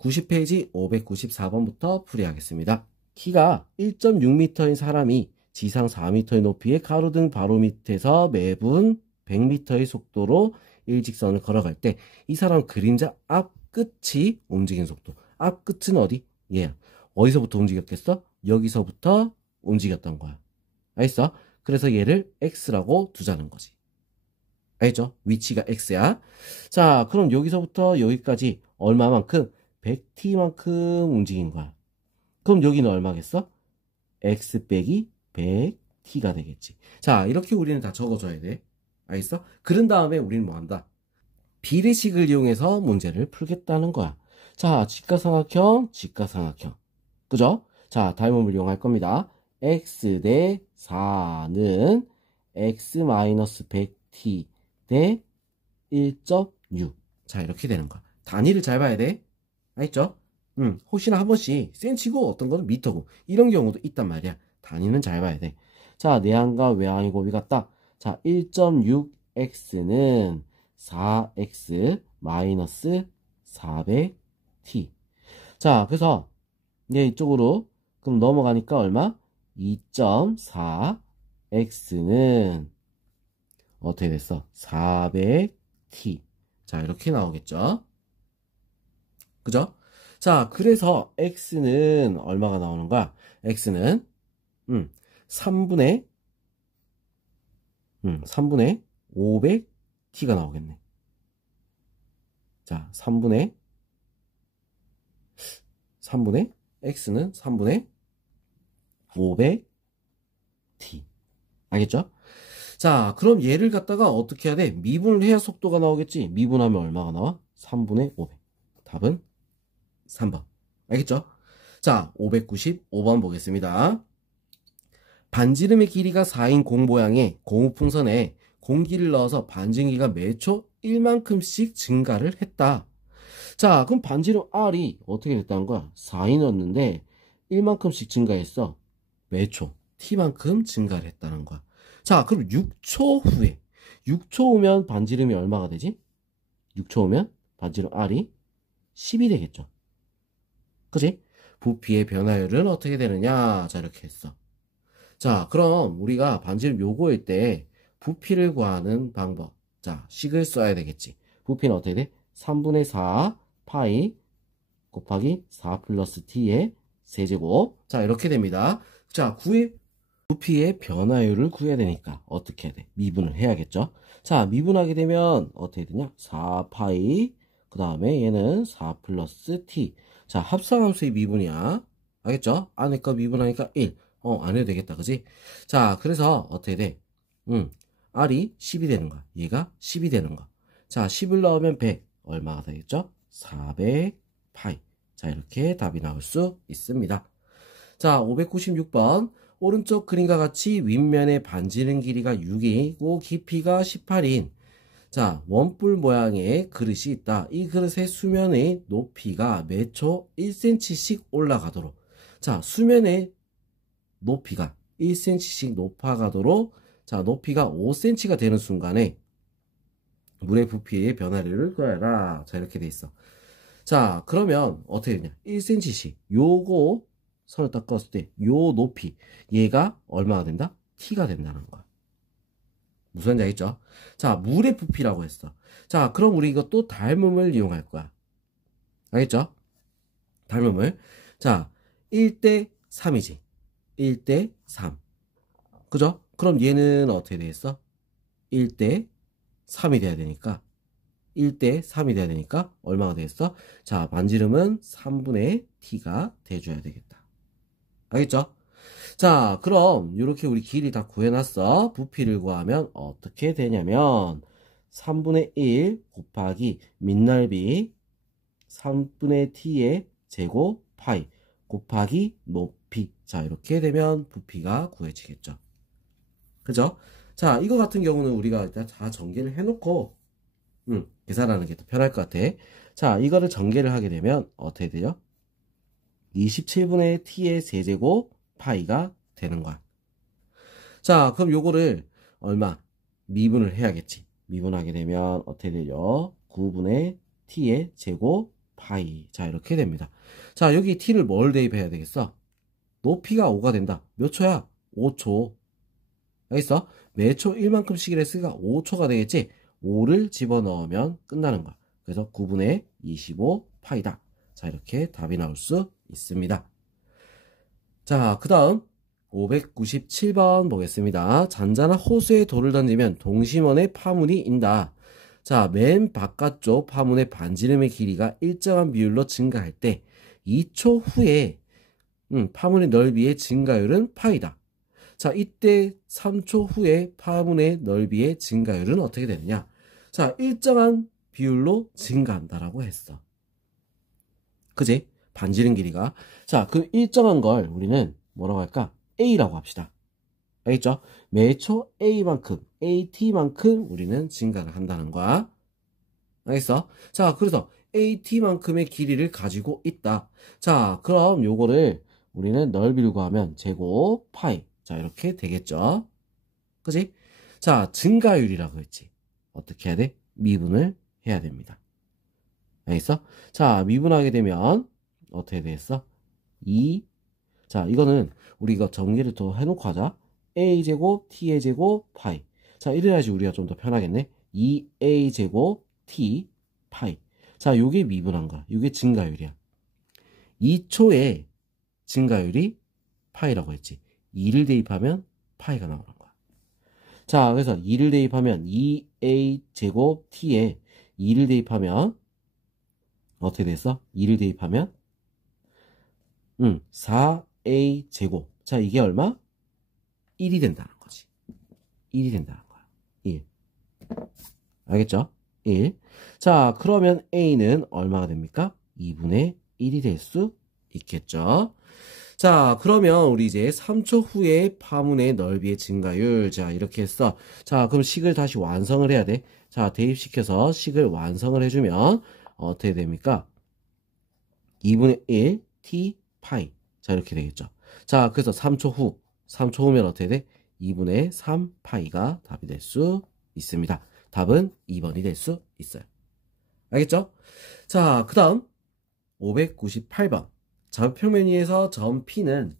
90페이지 594번부터 풀이하겠습니다. 키가 1.6m인 사람이 지상 4m의 높이의 가로등 바로 밑에서 매분 100m의 속도로 일직선을 걸어갈 때 이 사람 그림자 앞끝이 움직이는 속도. 앞끝은 어디? 얘야. 어디서부터 움직였겠어? 여기서부터 움직였던 거야. 알겠어? 그래서 얘를 x라고 두자는 거지. 알겠죠? 위치가 x야. 자, 그럼 여기서부터 여기까지 얼마만큼? 100t만큼 움직인 거야. 그럼 여기는 얼마겠어? x 빼기 100t가 되겠지. 자, 이렇게 우리는 다 적어줘야 돼. 알겠어? 그런 다음에 우리는 뭐 한다? 비례식을 이용해서 문제를 풀겠다는 거야. 자, 직각삼각형, 직각삼각형. 그죠? 자, 닮음을 이용할 겁니다. x 대 4는 x-100t 대 1.6. 자, 이렇게 되는 거야. 단위를 잘 봐야 돼. 알겠죠? 혹시나 한 번씩 센치고 어떤 거는 미터고 이런 경우도 있단 말이야. 단위는 잘 봐야 돼. 자, 내항과 외항의 곱이 같다. 자, 1.6x는 4x 마이너스 400t. 자, 그래서 이제 이쪽으로 그럼 넘어가니까 얼마? 2.4x는 어떻게 됐어? 400t. 자, 이렇게 나오겠죠? 그죠? 자, 그래서 x는 얼마가 나오는 거야? x는 3분의 500t가 나오겠네. 자, 3분의 x는 3분의 500t. 알겠죠? 자, 그럼 얘를 갖다가 어떻게 해야 돼? 미분을 해야 속도가 나오겠지? 미분하면 얼마가 나와? 3분의 500. 답은 3번. 알겠죠? 자, 595번 보겠습니다. 반지름의 길이가 4인 공 모양의 고무풍선에 공기를 넣어서 반증기가 매초 1만큼씩 증가를 했다. 자, 그럼 반지름 R이 어떻게 됐다는 거야? 4인이었는데 1만큼씩 증가했어. 매초 T만큼 증가를 했다는 거야. 자, 그럼 6초 후에 6초 후면 반지름이 얼마가 되지? 6초 후면 반지름 R이 10이 되겠죠. 그치? 부피의 변화율은 어떻게 되느냐? 자, 이렇게 했어. 자, 그럼 우리가 반지름 요거일 때 부피를 구하는 방법. 자, 식을 써야 되겠지. 부피는 어떻게 돼? 3분의 4 파이 곱하기 4 플러스 t의 세제곱. 자, 이렇게 됩니다. 자, 부피의 변화율을 구해야 되니까 어떻게 해야 돼? 미분을 해야겠죠. 자, 미분하게 되면 어떻게 되냐? 4 파이 그 다음에 얘는 4 플러스 t. 자, 합성함수의 미분이야. 알겠죠? 안에 거 미분하니까 1. 안 해도 되겠다. 그지? 자, 그래서 어떻게 돼? R이 10이 되는 거야. 얘가 10이 되는 거야. 자, 10을 넣으면 100. 얼마가 되겠죠? 400 파이. 자, 이렇게 답이 나올 수 있습니다. 자, 596번. 오른쪽 그림과 같이 윗면의 반지름 길이가 6이고 깊이가 18인 자, 원뿔 모양의 그릇이 있다. 이 그릇의 수면의 높이가 매초 1cm씩 올라가도록. 자, 수면의 높이가 1cm씩 높아가도록. 자, 높이가 5cm가 되는 순간에 물의 부피의 변화를 구해라. 자, 이렇게 돼 있어. 자, 그러면 어떻게 되냐? 1cm씩. 요거 선을 딱 그었을 때 요 높이 얘가 얼마가 된다? t가 된다는 거야. 무슨 말인지 알겠죠? 자, 물의 부피라고 했어. 자, 그럼 우리 이것도 닮음을 이용할 거야. 알겠죠? 닮음을. 자, 1대 3이지. 1대 3. 그죠? 그럼 얘는 어떻게 되겠어? 1대 3이 돼야 되니까 1대 3이 돼야 되니까 얼마가 되겠어? 자, 반지름은 3분의 t가 돼줘야 되겠다. 알겠죠? 자, 그럼 이렇게 우리 길이 다 구해놨어. 부피를 구하면 어떻게 되냐면 3분의 1 곱하기 밑넓이 3분의 t의 제곱 파이 곱하기 높이. 자, 이렇게 되면 부피가 구해지겠죠. 그죠? 자, 이거 같은 경우는 우리가 일단 다 전개를 해놓고 계산하는 게 더 편할 것 같아. 자, 이거를 전개를 하게 되면 어떻게 돼요? 27분의 t의 세제곱 파이가 되는 거야. 자, 그럼 요거를 얼마? 미분을 해야겠지. 미분하게 되면 어떻게 되죠? 9분의 t의 제곱 파이. 자, 이렇게 됩니다. 자, 여기 t를 뭘 대입해야 되겠어? 높이가 5가 된다. 몇 초야? 5초. 알겠어? 매초 1만큼씩이라 했으니까 5초가 되겠지? 5를 집어넣으면 끝나는 거야. 그래서 9분의 25 파이다. 자, 이렇게 답이 나올 수 있습니다. 자, 그 다음 597번 보겠습니다. 잔잔한 호수에 돌을 던지면 동심원의 파문이 인다. 자, 맨 바깥쪽 파문의 반지름의 길이가 일정한 비율로 증가할 때 2초 후에 파문의 넓이의 증가율은 파이다. 자, 이때 3초 후에 파문의 넓이의 증가율은 어떻게 되느냐? 자, 일정한 비율로 증가한다라고 했어. 그지? 반지름 길이가. 자, 그 일정한 걸 우리는 뭐라고 할까? A라고 합시다. 알겠죠? 매초 A만큼, AT만큼 우리는 증가를 한다는 거야. 알겠어? 자, 그래서 AT만큼의 길이를 가지고 있다. 자, 그럼 요거를 우리는 넓이를 구하면 제곱 파이. 자, 이렇게 되겠죠? 그지? 자, 증가율이라고 했지. 어떻게 해야 돼? 미분을 해야 됩니다. 알겠어? 자, 미분하게 되면 어떻게 되겠어? 2. 자, 이거는 우리 이거 정리를 더 해놓고 하자. a제곱 t의 제곱 파이. 자, 이래야지 우리가 좀 더 편하겠네. 2a제곱 t 파이. 자, 요게 미분한 거야. 요게 증가율이야. 2초에 증가율이 파이라고 했지. 2를 대입하면 파이가 나오는 거야. 자, 그래서 2를 대입하면 2a제곱 t에 2를 대입하면 어떻게 됐어? 2를 대입하면 4a제곱. 자, 이게 얼마? 1이 된다는 거지. 1이 된다는 거야. 1. 알겠죠? 1. 자, 그러면 a는 얼마가 됩니까? 2분의 1이 될 수 있겠죠? 자, 그러면 우리 이제 3초 후에 파문의 넓이의 증가율. 자, 이렇게 했어. 자, 그럼 식을 다시 완성을 해야 돼. 자, 대입시켜서 식을 완성을 해주면 어떻게 됩니까? 2분의 1 t 파이. 자, 이렇게 되겠죠. 자, 그래서 3초 후면 어떻게 돼? 2분의 3 파이가 답이 될 수 있습니다. 답은 2번이 될 수 있어요. 알겠죠? 자, 그 다음 598번. 좌표평면 위에서 점 P는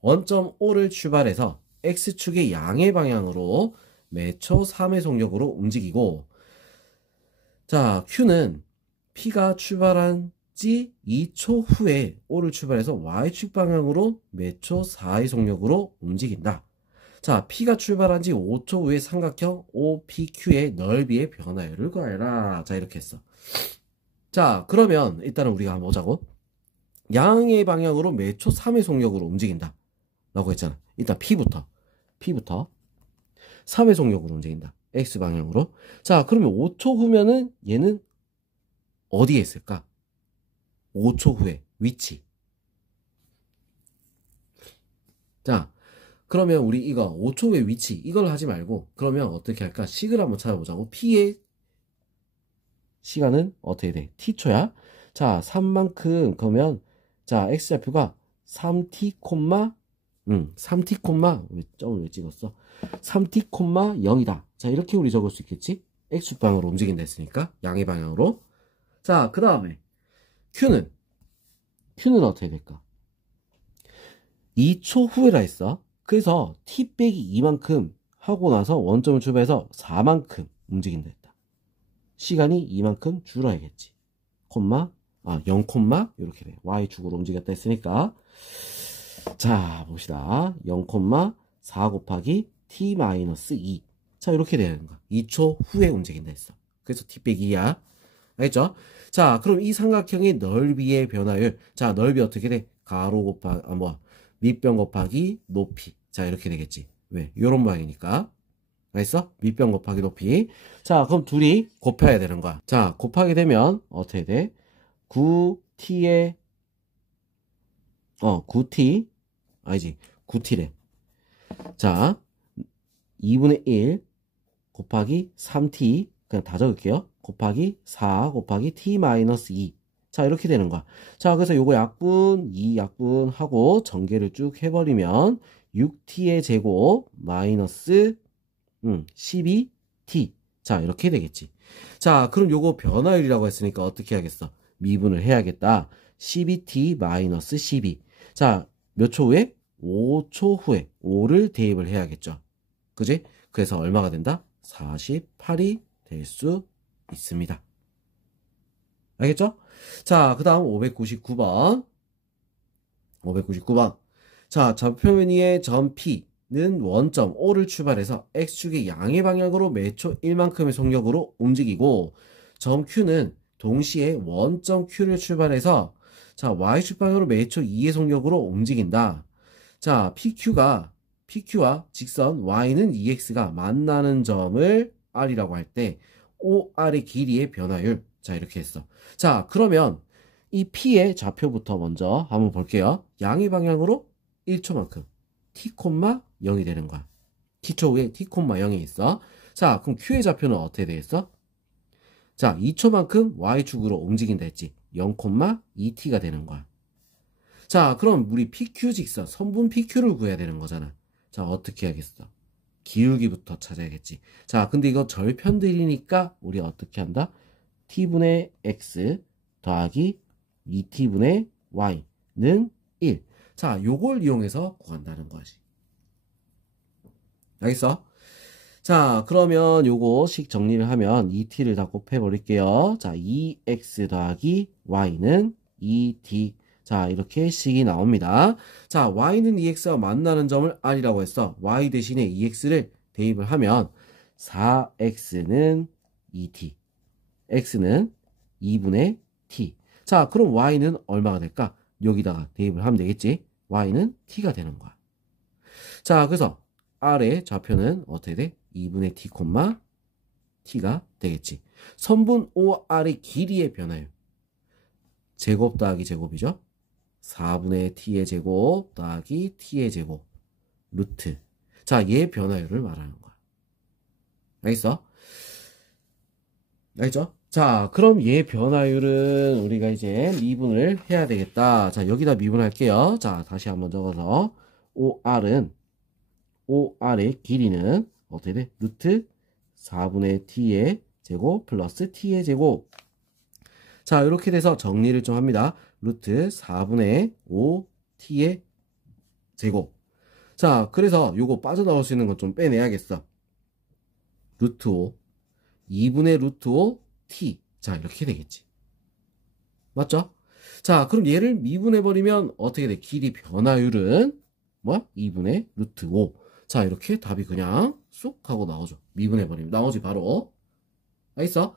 원점 O를 출발해서 X축의 양의 방향으로 매초 3의 속력으로 움직이고, 자, Q는 P가 출발한 지 2초 후에 O를 출발해서 Y축 방향으로 매초 4의 속력으로 움직인다. 자, P가 출발한 지 5초 후에 삼각형 OPQ의 넓이의 변화율을 구하라. 자, 이렇게 했어. 자, 그러면 일단은 우리가 한번 보자고. 양의 방향으로 매초 3의 속력으로 움직인다 라고 했잖아. 일단 P부터 3의 속력으로 움직인다. X방향으로. 자, 그러면 5초 후면은 얘는 어디에 있을까? 5초 후에 위치. 자, 그러면 우리 이거 5초 후에 위치 이걸 하지 말고 그러면 어떻게 할까? 식을 한번 찾아보자고. P의 시간은 어떻게 돼? T초야. 자, 3만큼 그러면 자, X좌표가 3t, 3t, 왜 점을 왜 찍었어? 3t, 0이다. 자, 이렇게 우리 적을 수 있겠지? X축방으로 움직인다 했으니까 양의 방향으로. 자, 그 다음에 Q는 어떻게 될까? 2초 후에라 했어. 그래서 t 빼기 2만큼 하고 나서 원점을 출발해서 4만큼 움직인다 했다. 시간이 이만큼 줄어야겠지. 0, 이렇게 돼. Y축으로 움직였다 했으니까. 자, 봅시다. 0,4 곱하기 t-2. 자, 이렇게 되는 거야. 2초 후에 움직인다 했어. 그래서 t 빼기 2야. 알겠죠? 자, 그럼 이 삼각형의 넓이의 변화율. 자, 넓이 어떻게 돼? 가로 곱하기, 밑변 곱하기 높이. 자, 이렇게 되겠지. 왜? 요런 모양이니까. 알겠어? 밑변 곱하기 높이. 자, 그럼 둘이 곱해야 되는 거야. 자, 곱하게 되면 어떻게 돼? 9t에 9t 아니지 9t래. 자, 2분의 1 곱하기 3t 그냥 다 적을게요. 곱하기 4 곱하기 t-2. 자, 이렇게 되는 거야. 자, 그래서 요거 약분 2약분 하고 전개를 쭉 해버리면 6t의 제곱 마이너스 12t. 자, 이렇게 되겠지. 자, 그럼 요거 변화율이라고 했으니까 어떻게 하겠어? 미분을 해야겠다. 12t-12. 자, 몇 초 후에? 5초 후에 5를 대입을 해야겠죠. 그지? 그래서 얼마가 된다? 48이 될 수 있습니다. 알겠죠? 자, 그 다음 599번. 599번. 자, 좌표면 위의 점 P는 원점 O를 출발해서 X축의 양의 방향으로 매초 1만큼의 속력으로 움직이고, 점 Q는 동시에 원점 Q를 출발해서 자, Y축 방향으로 매초 2의 속력으로 움직인다. 자, PQ와 직선 Y는 EX가 만나는 점을 R이라고 할 때 OR의 길이의 변화율. 자, 이렇게 했어. 자, 그러면 이 P의 좌표부터 먼저 한번 볼게요. 양의 방향으로 1초만큼 t,0이 되는 거야. t초 후에 t,0이 있어. 자, 그럼 Q의 좌표는 어떻게 되겠어? 자, 2초만큼 Y축으로 움직인다 했지. 0,2t가 되는 거야. 자, 그럼 우리 PQ 직선, 선분 PQ를 구해야 되는 거잖아. 자, 어떻게 해야겠어? 기울기부터 찾아야겠지. 자, 근데 이거 절편들이니까 우리 어떻게 한다? t분의 x 더하기 2t분의 y는 1. 자, 요걸 이용해서 구한다는 거지. 알겠어? 자, 그러면 요거식 정리를 하면 2t를 다 곱해버릴게요. 자, 2x 더하기 y는 2t. 자, 이렇게 식이 나옵니다. 자, y는 2x와 만나는 점을 r이라고 했어. y 대신에 2x를 대입을 하면 4x는 2t. x는 2분의 t. 자, 그럼 y는 얼마가 될까? 여기다가 대입을 하면 되겠지? y는 t가 되는 거야. 자, 그래서 r의 좌표는 어떻게 돼? 2분의 t, t가 되겠지. 선분 OR의 길이의 변화율. 제곱 더하기 제곱이죠. 4분의 t의 제곱 더하기 t의 제곱 루트. 자, 얘 변화율을 말하는 거야. 알겠어? 알겠죠? 자, 그럼 얘 변화율은 우리가 이제 미분을 해야 되겠다. 자, 여기다 미분할게요. 자, 다시 한번 적어서 OR의 길이는 어떻게 돼? 루트 4분의 t의 제곱 플러스 t의 제곱. 자, 이렇게 돼서 정리를 좀 합니다. 루트 4분의 5t의 제곱. 자, 그래서 요거 빠져나올 수 있는 건 좀 빼내야겠어. 루트 5, 2분의 루트 5t. 자, 이렇게 되겠지. 맞죠? 자, 그럼 얘를 미분해버리면 어떻게 돼? 길이 변화율은 뭐야? 2분의 루트 5. 자, 이렇게 답이 그냥 쑥 하고 나오죠. 미분해버리면 나오지 바로. 알겠어?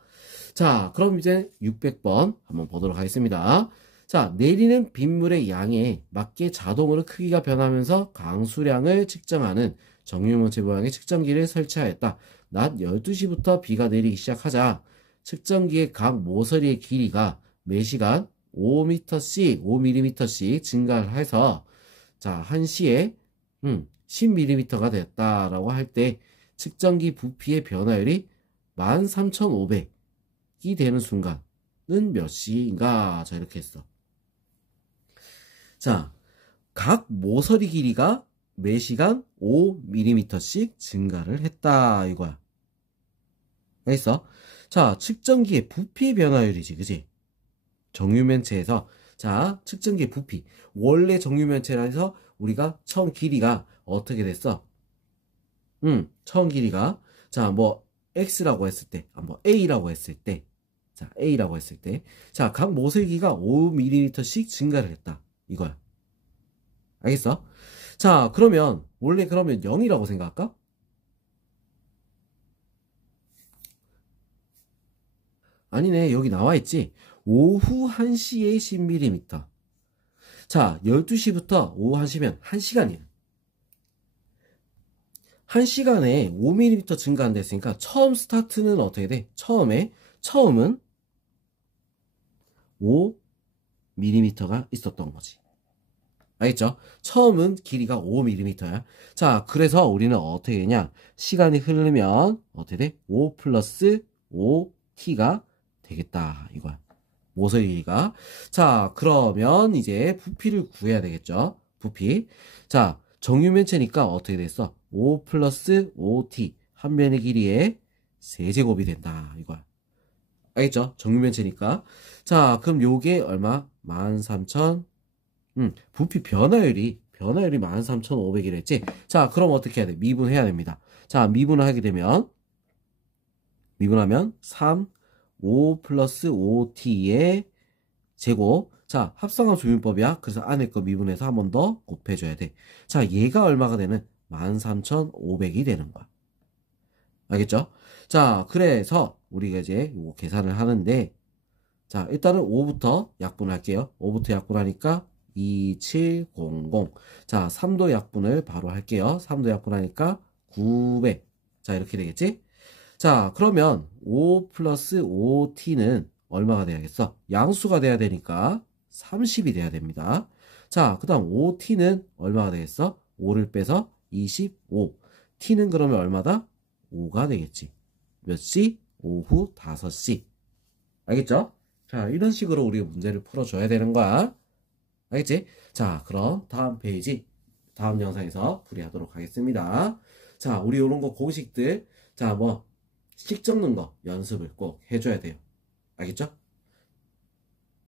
자, 그럼 이제 600번 한번 보도록 하겠습니다. 자, 내리는 빗물의 양에 맞게 자동으로 크기가 변하면서 강수량을 측정하는 정유문체 모양의 측정기를 설치하였다. 낮 12시부터 비가 내리기 시작하자 측정기의 각 모서리의 길이가 매시간 5mm씩 증가를 해서 자, 1시에 10mm가 됐다라고 할 때 측정기 부피의 변화율이 13,500이 되는 순간은 몇 시인가? 자, 이렇게 했어. 자, 각 모서리 길이가 매시간 5mm씩 증가를 했다 이거야. 알겠어? 자, 측정기의 부피 변화율이지, 그지? 정유면체에서 자, 측정기의 부피. 원래 정유면체라서 우리가 처음 길이가 어떻게 됐어? 처음 길이가 자, 뭐 x라고 했을 때, 뭐 a라고 했을 때, 자, a라고 했을 때, 자, 각 모서리가 5mm씩 증가를 했다. 이거야. 알겠어? 자, 그러면 원래 그러면 0이라고 생각할까? 아니네. 여기 나와 있지. 오후 1시에 10mm. 자, 12시부터 오후 1시면 1시간이야. 1시간에 5mm 증가한다 했으니까 처음 스타트는 어떻게 돼? 처음은 5mm가 있었던 거지. 알겠죠? 처음은 길이가 5mm야. 자, 그래서 우리는 어떻게 되냐? 시간이 흐르면 어떻게 돼? 5 플러스 5t가 되겠다. 이거야. 모서리 길이가. 자, 그러면 이제 부피를 구해야 되겠죠? 부피. 자, 정유면체니까 어떻게 됐어? 5 플러스 5t. 한 면의 길이의 세제곱이 된다. 이거야. 알겠죠? 정육면체니까. 자, 그럼 요게 얼마? 13,000. 부피 변화율이 13,500이랬지? 자, 그럼 어떻게 해야 돼? 미분해야 됩니다. 자, 미분을 하게 되면, 미분하면 3, 5 플러스 5t의 제곱. 자, 합성함 조민법이야. 그래서 안에 거 미분해서 한 번 더 곱해줘야 돼. 자, 얘가 얼마가 되는? 13,500이 되는 거야. 알겠죠? 자, 그래서 우리가 이제 이거 계산을 하는데, 자, 일단은 5부터 약분할게요. 5부터 약분하니까 2700. 자, 3도 약분을 바로 할게요. 3도 약분하니까 900. 자, 이렇게 되겠지? 자, 그러면 5 플러스 5t는 얼마가 돼야겠어? 양수가 돼야 되니까 30이 돼야 됩니다. 자, 그 다음 5t는 얼마가 되겠어? 5를 빼서 25. t는 그러면 얼마다? 5가 되겠지. 몇 시? 오후 5시. 알겠죠? 자, 이런 식으로 우리가 문제를 풀어줘야 되는 거야. 알겠지? 자, 그럼 다음 페이지, 다음 영상에서 풀이하도록 하겠습니다. 자, 우리 이런 거 공식들, 자, 식 적는 거 연습을 꼭 해줘야 돼요. 알겠죠?